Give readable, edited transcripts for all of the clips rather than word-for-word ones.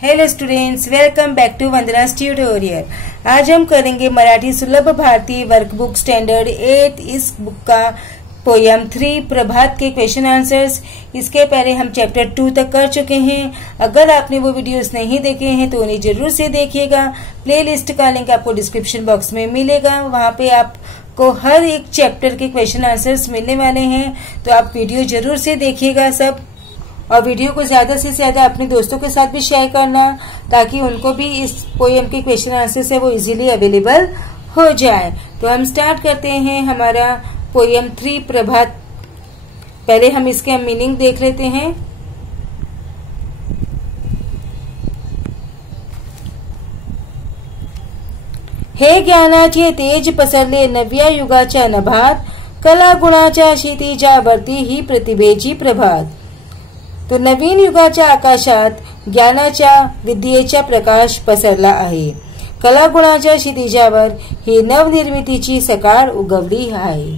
Hello students, welcome back to Vandana's tutorial. आज हम करेंगे मराठी सुलभ भारती वर्कबुक स्टैंडर्ड 8 इस बुक का पोयम 3 प्रभात के क्वेश्चन आंसर्स। इसके पहले हम चैप्टर 2 तक कर चुके हैं। अगर आपने वो वीडियोस नहीं देखे हैं तो उन्हें जरूर से देखिएगा। प्लेलिस्ट का लिंक आपको डिस्क्रिप्शन बॉक्स में मिलेगा, वहां पे आपको हर एक चैप्टर के क्वेश्चन आंसर्स मिलने वाले हैं, तो आप वीडियो जरूर से देखिएगा सब। और वीडियो को ज्यादा से ज्यादा अपने दोस्तों के साथ भी शेयर करना, ताकि उनको भी इस पोएम के क्वेश्चन आंसर से वो इजीली अवेलेबल हो जाए। तो हम स्टार्ट करते हैं हमारा पोएम 3 प्रभात। पहले हम इसके मीनिंग देख लेते हैं। हे ज्ञानाचे तेज पसरले नव्या युगाच्या नभात, कला गुणाच्या क्षितिजावरती ही प्रतिभेची प्रभात। तो नवीन युगाच्या आकाशात ज्ञानाच्या विद्येचा प्रकाश पसरला आहे। कलागुणाच्या क्षितिजावर ही नवनिर्मितीची सकाळ उगवली आहे।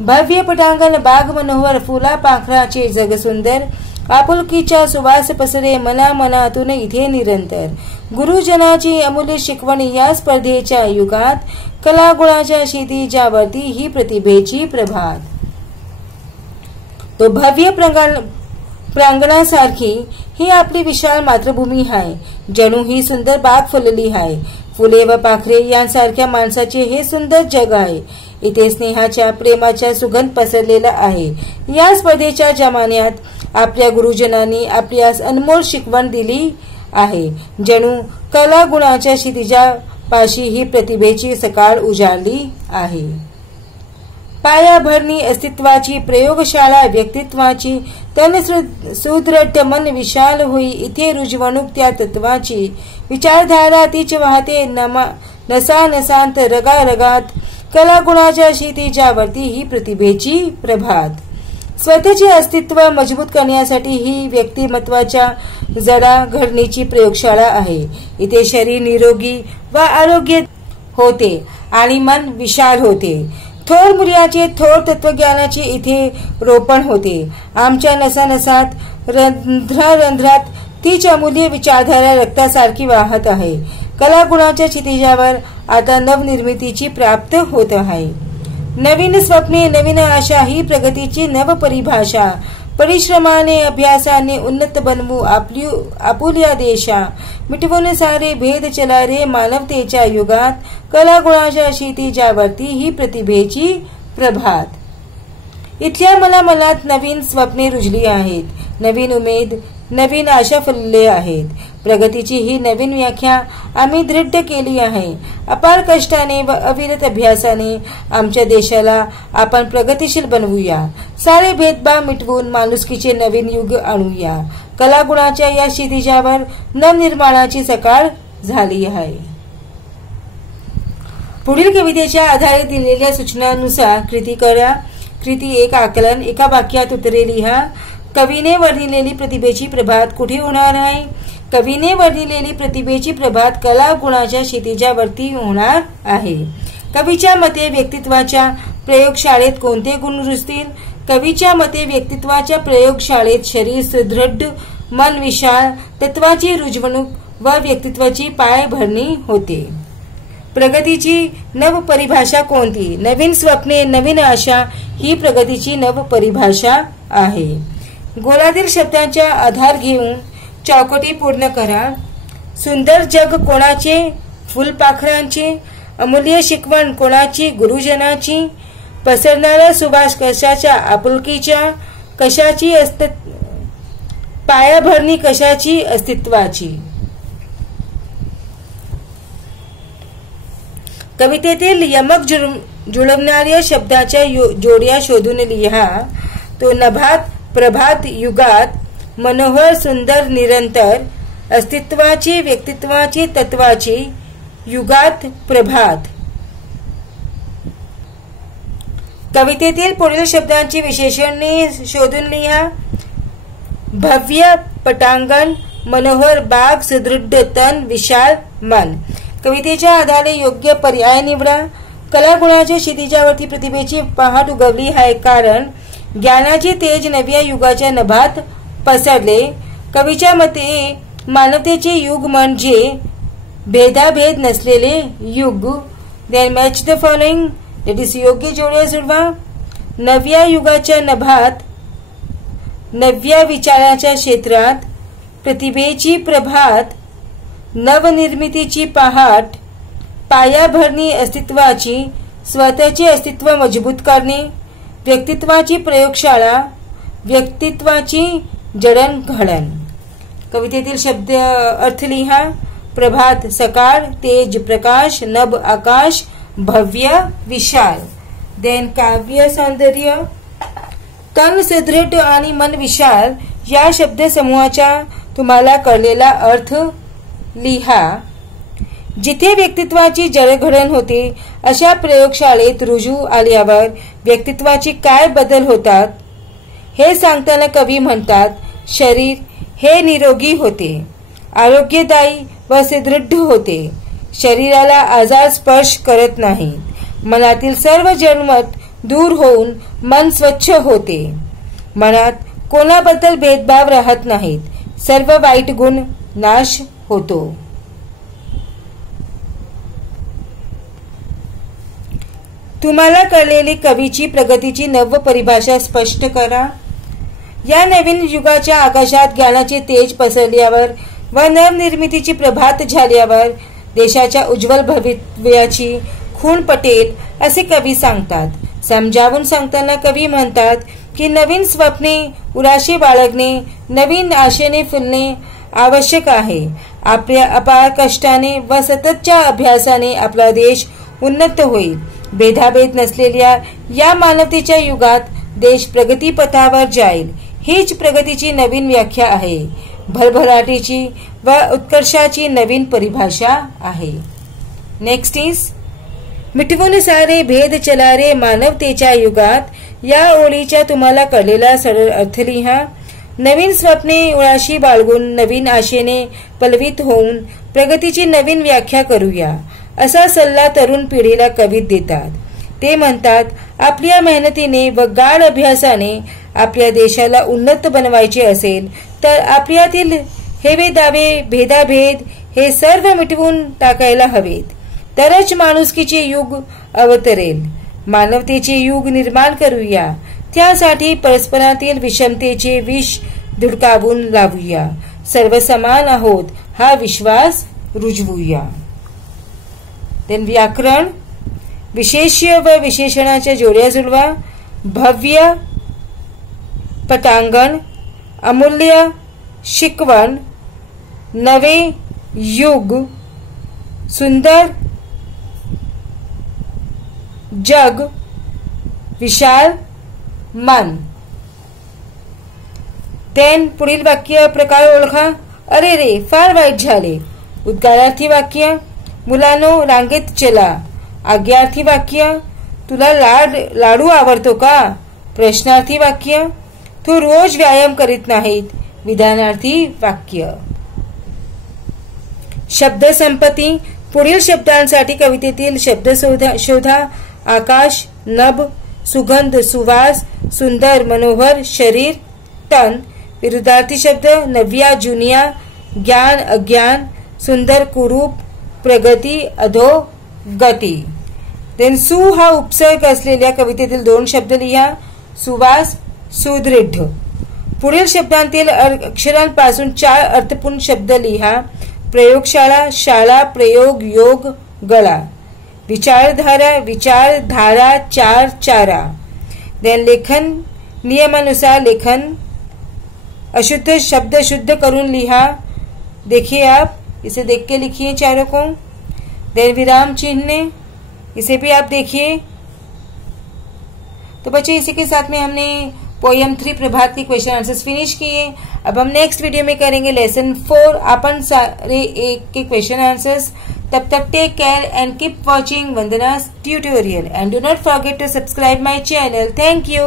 भव्य पटांगण बाग मनोहर, फुला पाखराचे जग सुंदर, आपुलकीचा सुवास पसरे मना मनातून इथे निरंतर। गुरुजनाची अमूल्य शिकवण या स्पर्धेच्या युगात, कलागुणाच्या क्षितिजावरती ही प्रतिभेची प्रभात। तो भव्य प्रांगणासारखी ही आपली विशाल मातृभूमी आहे। जणू ही सुंदर बाग फुलली आहे। फुले व पाखरे यांसारख्या माणसाचे हे सुंदर जग आहे। इथे स्नेहाच्या प्रेमाचा सुगंध पसरलेला आहे। या स्पर्धेच्या जमान्यात आपल्या गुरुजनांनी आपल्यास अनमोल शिकवण दिली आहे। जणू कला गुणाच्या क्षितिजापाशी ही प्रतिभेची सकाळ उजाडली आहे। पायाभरणी अस्तित्वाची प्रयोगशाळा व्यक्तित्वाची, तन सुदृढ मन विशाल होई इथे रुजवणूक त्या तत्वाची। विचारधारा तीच वाहते नसा नसांत रगा रगात, कलागुणाच्या क्षितिजावरती ही प्रतिभेची प्रभात। स्वतःचे अस्तित्व मजबूत करण्यासाठी ही व्यक्तिमत्वाच्या जडा घडणीची प्रयोगशाळा आहे। इथे शरीर निरोगी व आरोग्य होते आणि मन विशाल होते। थोर मूल्याचे थोर तत्वज्ञानाचे इथे रोपण होते। आमच्या नसानसात रंध्रारंध्रात तीच अमूल्य विचारधारा रक्तासारखी वाहत आहे। कलागुणाच्या क्षितिजावर आता नवनिर्मितीची प्राप्त होत आहे। नवीन स्वप्ने नवीन आशा ही प्रगतीची नव परिभाषा। परिश्रमाने अभ्यासाने उन्नत बनवू आपुल्या देशा, मिटवून सारे भेद चला रे मानवतेच्या युगात, कलागुणाच्या क्षितिजावरती ही प्रतिभेची प्रभात। इथल्या मनात नवीन स्वप्ने रुजली आहेत, नवीन उमेद नवीन आशा फुलले आहेत। प्रगतीची ही नवीन व्याख्या आम्ही दृढ केली आहे। अपार कष्टाने व अविरत अभ्यासाने आमच्या देशाला आपण प्रगतिशील बनवूया। सारे भेदभाव मिटवून माणुसकीचे नवीन युग आणूया। कलागुणाच्या या क्षितिजावर नवनिर्माणाची सकाळ झाली आहे। पुढील कवितेच्या आधारे दिलेल्या सूचनांनुसार कृती करा। कृती 1 आकलन, एका वाक्यात उत्तरे लिहा। कवीने वर्णिलेली प्रतिभेची प्रभात कुठे होणार आहे? कवीने वर्णिलेली प्रतिभेची प्रभात कला गुणाच्या क्षितिजावरती होणार आहे। कवीच्या मते व्यक्तित्वाच्या प्रयोगशाळेत कोणते गुण रुजतील? कवीच्या मते व्यक्तित्वाच्या प्रयोगशाळेत शरीर सुदृढ, मन विशाल, तत्वाची रुजवणूक व व्यक्तित्वाची पायभरणी होते। प्रगतीची नव परिभाषा कोणती? नवीन स्वप्ने नवीन आशा ही प्रगतीची नव परिभाषा आहे। गोलातील शब्दांचा आधार घेऊन चौकटी पूर्ण करा। सुंदर जग कोणाचे? फुलपाखरांचे। अमूल्य शिकवण कोणाची? गुरुजनाची। पसरणारा सुवास कशाच्या? आपुलकीच्या। कशाची? पायाभरणी कशाची? अस्तित्वाची। कवितेतील यमक जुळवणाऱ्या शब्दाच्या जोड्या शोधून लिहा। तो नभात प्रभात युगात, मनोहर सुंदर निरंतर, अस्तित्वाची व्यक्तित्वाची तत्वाची, युगात प्रभात। कवितेतील पुढील शब्दांची विशेषणे शोधून लिहा। भव्य पटांगण, मनोहर बाग, सुदृढ तन, विशाल मन। कवितेच्या आधारे योग्य पर्याय निवडा। कलागुणाच्या क्षितिजावरती प्रतिभेची पहाट उगवली आहे, कारण ज्ञानाचे तेज नव्या युगाच्या नभात पसरले। कवीच्या मते मानवतेचे युग म्हणजे भेदाभेद नसलेले युग. Then match the following, that is योग्य जोड्या जुळवा. नव्या युगाच्या नभात, नव्या विचाराच्या क्षेत्रात, प्रतिभेची प्रभात, नवनिर्मितीची पहाट, पायाभरणी अस्तित्वाची, स्वतःचे अस्तित्व मजबूत करणे, व्यक्तित्वाची प्रयोगशाळा, व्यक्तित्वाची जडणघडण. कवितेतील शब्द अर्थ लिहा. प्रभात सकाळ, तेज प्रकाश, नभ आकाश, भव्य विशाल. देन काव्य सौंदर्य. तन सुदृढ आणि मन विशाल या शब्दसमूहाचा तुम्हाला कळलेला अर्थ लिहा. जिथे व्यक्तित्वाची जडणघडण होते अशा प्रयोगशाळेत रुजू आल्यावर व्यक्तित्वाची काय बदल होतात हे सांगताना कवी म्हणतात, शरीर हे निरोगी होते, आरोग्यदायी व सुदृढ होते. शरीराला आजार स्पर्श करत नाही. मनातील सर्व जडमट दूर होऊन मन स्वच्छ होते. मनात कोणाबद्दल भेदभाव राहत नाहीत. सर्व वाईट गुण नाश होतो. तुम्हाला कळलेली कवीची प्रगतीची नव परिभाषा स्पष्ट करा. या नवीन युगाच्या आकाशात ज्ञानाचे तेज पसरल्यावर व नवनिर्मितीची प्रभात झाल्यावर देशाच्या उज्ज्वल भवितव्याची खूण पटेल असे कवी सांगतात. समजावून सांगताना कवी म्हणतात की नवीन स्वप्ने उराशी बाळगणे, नवीन आशेने फुलणे आवश्यक आहे. आपल्या अपार कष्टाने व सततच्या अभ्यासाने आपला देश उन्नत होईल. भेदाभेद नसलेल्या या मानवतेच्या युगात देश प्रगतीपथावर जाईल. हीच प्रगतीची नवीन व्याख्या आहे. भरभराटीची व उत्कर्षाची नवीन परिभाषा आहे. नेक्स्ट इज मिटवून सारे भेद चला रे मानवतेच्या युगात. या ओळीचा तुम्हाला कळलेला सरळ अर्थ लिहा. नवीन स्वप्ने उराशी बाळगून नवीन आशेने पलवित होऊन प्रगतीची नवीन व्याख्या करूया असा सल्ला तरुण पिढीला कवी देतात. ते म्हणतात, आपल्या मेहनतीने व गाढ अभ्यासाने आपल्या देशाला उन्नत बनवायचे असेल तर आपल्यातील हेवे दावे, भेदाभेद हे सर्व मिटवून टाकायला हवेत. तरच माणुसकीचे युग अवतरेल. मानवतेचे युग निर्माण करूया. त्यासाठी परस्परातील विषमतेचे विष धुडकावून लावूया. सर्व समान आहोत हा विश्वास रुजवूया. देन व्याकरण. विशेष्य व विशेषणाच्या जोड्या जुळवा. भव्य पटांगण, अमूल्य शिकवण, नवे युग, सुंदर जग, विशाल मन. देन पुढील वाक्य प्रकार ओळखा. अरे रे फार वाईट झाले. उद्गारार्थी वाक्य, मुलांनो रांगेत चला. आज्ञार्थी वाक्य, तुला लाडू आवडतो का? प्रश्नार्थी वाक्य, तू रोज व्यायाम करीत नाहीत. विधानार्थी वाक्य. शब्द संपत्ती. पुढील शब्दांसाठी कवितेतील शब्द शोधा. आकाश, नभ, सुगंध, सुवास, सुंदर, मनोहर, शरीर, तन. विरुद्धार्थी शब्द नव्या, जुनिया, ज्ञान, अज्ञान, सुंदर, कुरूप, प्रगती, अधोगती. देन सु हा उपसर्ग असलेल्या कवितेतील दोन शब्द लिहा. सुवास, सुदृढ. पुढील शब्दांतील अक्षरांपासून 4 अर्थपूर्ण शब्द लिहा. प्रयोगशाळा, शाळा, प्रयोग, योग, गळा. विचारधारा, विचारधारा, चार, चारा. देन लेखन. नियमानुसार लेखन. अशुद्ध शब्द शुद्ध करून लिहा. देखिए आप इसे देख के लिखिए चारों को. देन विराम चिन्ह, इसे भी आप देखिए. तो बच्चे इसी के साथ में हमने पोयम 3 प्रभात के क्वेश्चन आंसर्स फिनिश किए. अब हम नेक्स्ट वीडियो में करेंगे लेसन 4 अपन सारे एक के क्वेश्चन आंसर्स. तब तक take care and keep watching Vandana's tutorial and do not forget to subscribe my channel. Thank you.